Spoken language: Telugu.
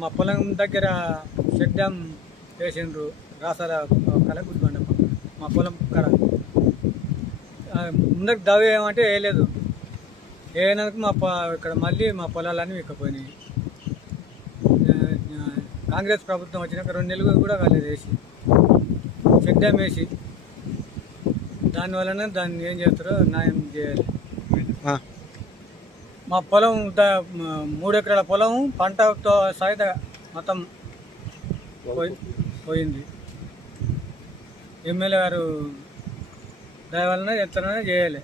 మా పొలం దగ్గర చెక్ డ్యామ్ వేసిండ్రు రాసాల కలగుద్దండ మా పొలం కర ముందరికి దవ్వ ఏమంటే వేయలేదు. వేయనందుకు ఇక్కడ మళ్ళీ మా పొలాలన్నీ విక్కపోయినాయి. కాంగ్రెస్ ప్రభుత్వం వచ్చినాక 2 నెలలు కూడా కాలేదు వేసి చెక్ డ్యామ్ వేసి. దానివల్లనే దాన్ని ఏం చేస్తారో న్యాయం చేయాలి. మా పొలం 3 ఎకరాల పొలం పంటతో సహిత మొత్తం పోయింది. ఎమ్మెల్యే గారు దయ వలన ఎత్తనే చేయాలి.